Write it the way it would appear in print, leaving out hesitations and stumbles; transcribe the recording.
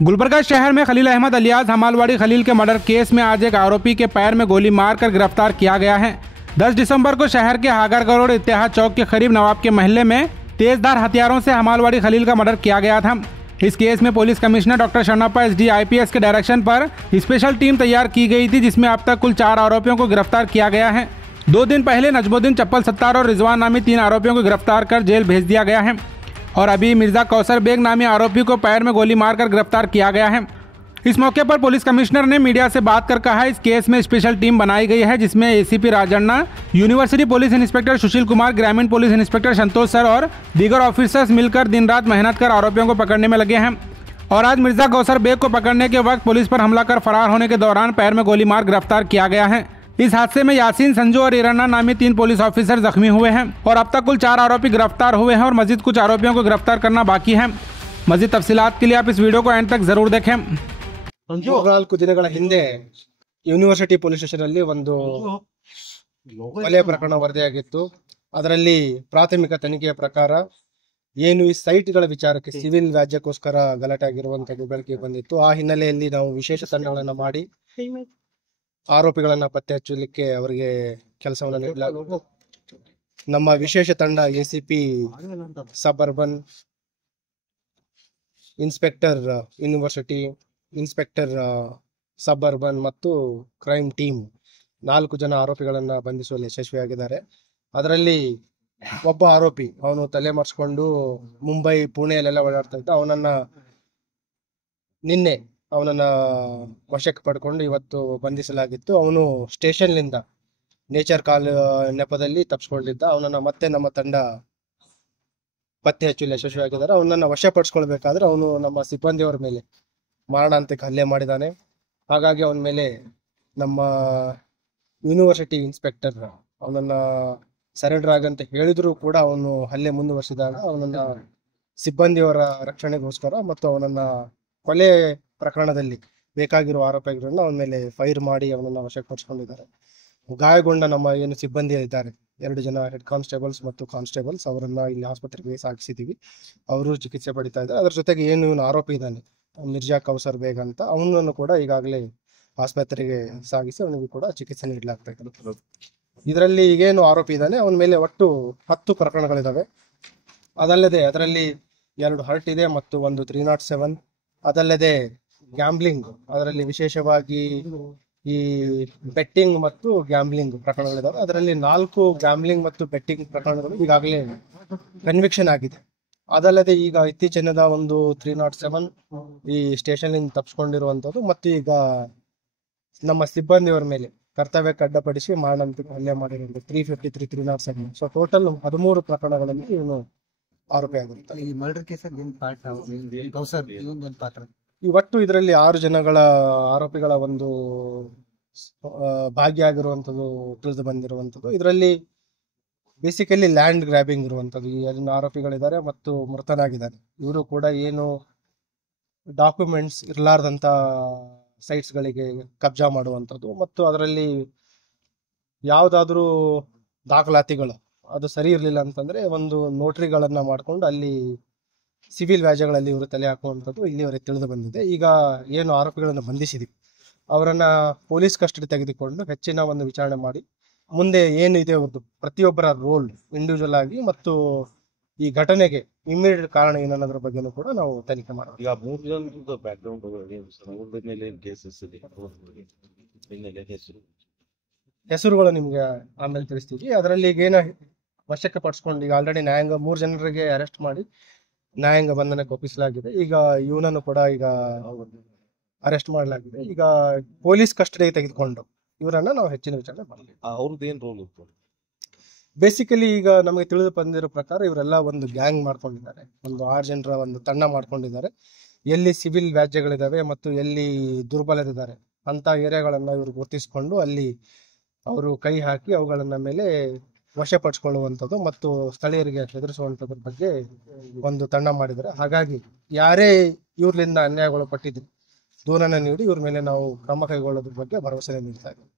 गुलबर्गा शहर में खलील अहमद अलियास हमालवाड़ी खलील के मर्डर केस में आज एक आरोपी के पैर में गोली मारकर गिरफ्तार किया गया है। 10 दिसंबर को शहर के हागर करोड़ इत्तेहाद चौक के करीब नवाब के महल्ले में तेजधार हथियारों से हमालवाड़ी खलील का मर्डर किया गया था। इस केस में police commissioner doctor Sharanappa SD IPS के डायरेक्शन पर स्पेशल टीम तैयार की गई थी, जिसमें अब तक कुल 4 आरोपियों को गिरफ्तार किया गया है। 2 दिन पहले नजमुद्दीन चप्पल सत्तार और रिजवान नामी 3 आरोपियों को गिरफ्तार कर जेल भेज दिया गया है और अभी मिर्जा कौसर बेग नामी आरोपी को पैर में गोली मारकर गिरफ्तार किया गया है। इस मौके पर पुलिस कमिश्नर ने मीडिया से बात कर कहा, इस केस में स्पेशल टीम बनाई गई है, जिसमें ACP Rajanna, university police inspector Sushil Kumar, ग्रामीण पुलिस इंस्पेक्टर संतोष सर और दीगर ऑफिसर्स मिलकर दिन रात मेहनत कर आरोपियों को पकड़ने में लगे हैं। और आज मिर्जा कौसर बेग को पकड़ने के वक्त पुलिस पर हमला कर फरार होने के दौरान पैर में गोली मार गिरफ्तार किया गया है। इस हादसे में यासीन, संजू और इरन्ना नामी 3 पुलिस ऑफिसर जख्मी हुए हैं और अब तक कुल 4 आरोपी गिरफ्तार हुए हैं और मजीद कुछ आरोपियों को गिरफ्तार करना बाकी है। मजीद तफसीलात के लिए आप इस वीडियो को एंड तक जरूर देखें। 4 ದಿನಗಳ ಹಿಂದೆ ಯೂನಿವರ್ಸಿಟಿ ಪೊಲೀಸ್ ಸ್ಟೇಷನ್ ಅಲ್ಲಿ ಒಂದು ಕೊಲೆ ಪ್ರಕರಣ ವರದಿಯಾಗಿತ್ತು. ಅದರಲ್ಲಿ ಪ್ರಾಥಮಿಕ ತನಿಖೆಯ ಪ್ರಕಾರ ಏನು ಈ ಸೈಟ್ಗಳ ವಿಚಾರಕ್ಕೆ ಸಿವಿಲ್ ವ್ಯಾಜ್ಯಕ್ಕೋಸ್ಕರ ಗಲಾಟೆ ಆಗಿರುವಂತದ್ದು ಬೆಳಕಿಗೆ ಬಂದಿತ್ತು. ಆ ಹಿನ್ನೆಲೆಯಲ್ಲಿ ನಾವು ವಿಶೇಷ ತಂಡಗಳನ್ನು ಮಾಡಿ ಆರೋಪಿಗಳನ್ನ ಪತ್ತೆ ಹಚ್ಚಲಿಕ್ಕೆ ಅವರಿಗೆ ಕೆಲಸವನ್ನು ನೀಡಲಾಗುವುದು. ನಮ್ಮ ವಿಶೇಷ ತಂಡ ACP sub urban, inspector university, inspector sub urban ಮತ್ತು ಕ್ರೈಮ್ ಟೀಮ್ 4 ಜನ ಆರೋಪಿಗಳನ್ನ ಬಂಧಿಸುವಲ್ಲಿ ಯಶಸ್ವಿಯಾಗಿದ್ದಾರೆ. ಅದರಲ್ಲಿ ಒಬ್ಬ ಆರೋಪಿ, ಅವನು ತಲೆ ಮರೆಸ್ಕೊಂಡು ಮುಂಬೈ, ಪುಣೆಯಲ್ಲೆಲ್ಲ ಓಡಾಡ್ತಾ ಇದ್ದ. ನಿನ್ನೆ ಅವನನ್ನ ವಶಕ್ಕೆ ಪಡ್ಕೊಂಡು ಇವತ್ತು ಬಂಧಿಸಲಾಗಿತ್ತು. ಅವನು ಸ್ಟೇಷನ್ನಿಂದ ನೇಚರ್ ಕಾಲ್ ನೆಪದಲ್ಲಿ ತಪ್ಪಿಸ್ಕೊಂಡಿದ್ದ. ಅವನನ್ನ ಮತ್ತೆ ನಮ್ಮ ತಂಡ ಪತ್ತೆ ಹಚ್ಚಲು ಯಶಸ್ವಿಯಾಗಿದ್ದಾರೆ. ಅವನನ್ನ ವಶಪಡಿಸ್ಕೊಳ್ಬೇಕಾದ್ರೆ ಅವನು ನಮ್ಮ ಸಿಬ್ಬಂದಿಯವರ ಮೇಲೆ ಮಾರಣಾಂತಿಕ ಹಲ್ಲೆ ಮಾಡಿದ್ದಾನೆ. ಹಾಗಾಗಿ ಅವನ ಮೇಲೆ ನಮ್ಮ ಯೂನಿವರ್ಸಿಟಿ ಇನ್ಸ್ಪೆಕ್ಟರ್ ಅವನನ್ನ ಸರೆಂಡರ್ ಆಗಂತ ಹೇಳಿದ್ರು ಕೂಡ ಅವನು ಹಲ್ಲೆ ಮುಂದುವರಿಸಿದಾಗ ಅವನನ್ನ ಸಿಬ್ಬಂದಿಯವರ ರಕ್ಷಣೆಗೋಸ್ಕರ ಮತ್ತು ಅವನನ್ನ ಕೊಲೆ ಪ್ರಕರಣದಲ್ಲಿ ಬೇಕಾಗಿರುವ ಆರೋಪಿಗಳನ್ನ ಅವನ ಮೇಲೆ ಫೈರ್ ಮಾಡಿ ಅವನನ್ನ ವಶಪಡಿಸಿಕೊಂಡಿದ್ದಾರೆ. ಗಾಯಗೊಂಡ ನಮ್ಮ ಏನು ಸಿಬ್ಬಂದಿ ಇದ್ದಾರೆ, 2 ಜನ ಹೆಡ್ ಕಾನ್ಸ್ಟೇಬಲ್ಸ್ ಮತ್ತು ಕಾನ್ಸ್ಟೇಬಲ್ಸ್, ಅವರನ್ನ ಇಲ್ಲಿ ಆಸ್ಪತ್ರೆಗೆ ಸಾಗಿಸಿದ್ದೀವಿ. ಅವರು ಚಿಕಿತ್ಸೆ ಪಡಿತಾ ಇದ್ದಾರೆ. ಅದರ ಜೊತೆಗೆ ಏನು ಇವನು ಆರೋಪಿ ಇದ್ದಾನೆ ಮಿರ್ಜಾ ಕೌಸರ್ ಬೇಗ್ ಅಂತ, ಅವನನ್ನು ಕೂಡ ಈಗಾಗಲೇ ಆಸ್ಪತ್ರೆಗೆ ಸಾಗಿಸಿ ಅವನಿಗೂ ಕೂಡ ಚಿಕಿತ್ಸೆ ನೀಡಲಾಗ್ತಾ ಇದೆ. ಇದರಲ್ಲಿ ಈಗೇನು ಆರೋಪಿ ಇದ್ದಾನೆ ಅವನ ಮೇಲೆ ಒಟ್ಟು 10 ಪ್ರಕರಣಗಳಿದಾವೆ. ಅದಲ್ಲದೆ ಅದರಲ್ಲಿ 2 ಹರ್ಟ್ ಇದೆ ಮತ್ತು 1 307. ಅದಲ್ಲದೆ ಗ್ಯಾಂಬ್ಲಿಂಗ್, ಅದರಲ್ಲಿ ವಿಶೇಷವಾಗಿ ಈ ಬೆಟ್ಟಿಂಗ್ ಮತ್ತು ಗ್ಯಾಂಬ್ಲಿಂಗ್ ಪ್ರಕರಣಗಳಿದಾವೆ. ಅದರಲ್ಲಿ 4 ಗ್ಯಾಂಬ್ಲಿಂಗ್ ಮತ್ತು ಬೆಟ್ಟಿಂಗ್ ಪ್ರಕರಣಗಳು ಈಗಾಗಲೇ ಕನ್ವಿಕ್ಷನ್ ಆಗಿದೆ. ಅದಲ್ಲದೆ ಈಗ ಇತ್ತೀಚಿನದ 1 307 ಈ ಸ್ಟೇಷನ್ ಇಂದ ತಪ್ಪಿಸ್ಕೊಂಡಿರುವಂತದ್ದು ಮತ್ತು ಈಗ ನಮ್ಮ ಸಿಬ್ಬಂದಿಯವರ ಮೇಲೆ ಕರ್ತವ್ಯಕ್ಕೆ ಅಡ್ಡಪಡಿಸಿ ಮಾರಣಾಂತಿಕ ಹಲ್ಲೆ ಮಾಡಿರುವಂತ 353 307. ಸೊ ಟೋಟಲ್ 13 ಪ್ರಕರಣಗಳಲ್ಲಿ ಇವನು ಆರೋಪಿ ಆಗಿರುತ್ತಾನೆ. ಈ ಮರ್ಡರ್ ಕೇಸಲ್ಲಿ ಈ ಒಟ್ಟು ಇದರಲ್ಲಿ 6 ಜನಗಳ ಆರೋಪಿಗಳ ಒಂದು ಭಾಗಿಯಾಗಿರುವಂತದ್ದು ತಿಳಿದು ಬಂದಿರುವಂತದ್ದು. ಇದರಲ್ಲಿ ಬೇಸಿಕಲಿ ಲ್ಯಾಂಡ್ ಗ್ರಾಬಿಂಗ್ ಇರುವಂತದ್ದು. ಈ ಆರೋಪಿಗಳಿದ್ದಾರೆ ಮತ್ತು ಮೃತನಾಗಿದ್ದಾನೆ. ಇವರು ಕೂಡ ಏನು ಡಾಕ್ಯುಮೆಂಟ್ಸ್ ಇರಲಾರ್ದಂತ ಸೈಟ್ಸ್ ಗಳಿಗೆ ಕಬ್ಜಾ ಮಾಡುವಂಥದ್ದು ಮತ್ತು ಅದರಲ್ಲಿ ಯಾವುದಾದ್ರೂ ದಾಖಲಾತಿಗಳು ಅದು ಸರಿ ಇರಲಿಲ್ಲ ಅಂತಂದ್ರೆ ಒಂದು ನೋಟ್ರಿಗಳನ್ನ ಮಾಡ್ಕೊಂಡು ಅಲ್ಲಿ ಸಿವಿಲ್ ವ್ಯಾಜ್ಯಗಳಲ್ಲಿ ಇವರು ತಲೆ ಹಾಕುವಂಥದ್ದು ಇಲ್ಲಿವರೆಗೆ ತಿಳಿದು ಬಂದಿದೆ. ಈಗ ಏನು ಆರೋಪಿಗಳನ್ನು ಬಂಧಿಸಿದ್ವಿ ಅವರನ್ನ ಪೊಲೀಸ್ ಕಸ್ಟಡಿ ತೆಗೆದುಕೊಂಡು ಹೆಚ್ಚಿನ ಒಂದು ವಿಚಾರಣೆ ಮಾಡಿ ಮುಂದೆ ಏನು ಇದೆ ಅವ್ರದ್ದು ಪ್ರತಿಯೊಬ್ಬರ ರೋಲ್ ಇಂಡಿವಿಜುವಲ್ ಆಗಿ ಮತ್ತು ಈ ಘಟನೆಗೆ ಇಮಿಡಿಯೇಟ್ ಕಾರಣ ಏನನ್ನೋದ್ರ ಬಗ್ಗೆನೂ ಕೂಡ ನಾವು ತನಿಖೆ ಮಾಡೋಣ. ಈಗ 3 ಜನದ ಬ್ಯಾಕ್ಗ್ರೌಂಡ್ ಹೆಸರುಗಳು ನಿಮ್ಗೆ ಆಮೇಲೆ ತಿಳಿಸ್ತೀವಿ. ಅದರಲ್ಲಿ ಈಗ ಏನು ವಶಕ್ಕೆ ಪಡಿಸ್ಕೊಂಡು ಈಗ ಆಲ್ರೆಡಿ ನ್ಯಾಯಾಂಗ 3 ಜನರಿಗೆ ಅರೆಸ್ಟ್ ಮಾಡಿ ನ್ಯಾಯಾಂಗ ಬಂಧನಕ್ಕೆ ಒಪ್ಪಿಸಲಾಗಿದೆ. ಈಗ ಇವನನ್ನು ಕೂಡ ಈಗ ಅರೆಸ್ಟ್ ಮಾಡಲಾಗಿದೆ. ಈಗ ಪೊಲೀಸ್ ಕಸ್ಟಡಿಗೆ ತೆಗೆದುಕೊಂಡು ಇವರನ್ನ ನಾವು ಹೆಚ್ಚಿನ ವಿಚಾರಣೆ ಮಾಡಲಿ. ಅವ್ರದ್ದು ಏನ್ ರೋಲ್ ಇತ್ತು? ಬೇಸಿಕಲಿ ಈಗ ನಮಗೆ ತಿಳಿದು ಬಂದಿರೋ ಪ್ರಕಾರ ಇವರೆಲ್ಲ ಒಂದು ಗ್ಯಾಂಗ್ ಮಾಡ್ಕೊಂಡಿದ್ದಾರೆ. ಒಂದು 6 ಜನರ ಒಂದು ತಂಡ ಮಾಡ್ಕೊಂಡಿದ್ದಾರೆ. ಎಲ್ಲಿ ಸಿವಿಲ್ ವ್ಯಾಜ್ಯಗಳಿದಾವೆ ಮತ್ತು ಎಲ್ಲಿ ದುರ್ಬಲರಿದ್ದಾರೆ ಅಂತ ಏರಿಯಾಗಳನ್ನ ಇವರು ಗುರುತಿಸಿಕೊಂಡು ಅಲ್ಲಿ ಅವರು ಕೈ ಹಾಕಿ ಅವುಗಳನ್ನ ಮೇಲೆ ವಶಪಡಿಸಿಕೊಳ್ಳುವಂಥದ್ದು ಮತ್ತು ಸ್ಥಳೀಯರಿಗೆ ಹೆದರಿಸುವಂಥದ್ರ ಬಗ್ಗೆ ಒಂದು ತಂಡ ಮಾಡಿದ್ದಾರೆ. ಹಾಗಾಗಿ ಯಾರೇ ಇವ್ರಲಿಂದ ಅನ್ಯಾಯಗೊಳಪಟ್ಟಿದ್ರು ದೂರನ್ನ ನೀಡಿ ಇವ್ರ ಮೇಲೆ ನಾವು ಕ್ರಮ ಕೈಗೊಳ್ಳೋದ್ರ ಬಗ್ಗೆ ಭರವಸೆ ನೀಡ್ತಾ ಇದ್ದೀವಿ.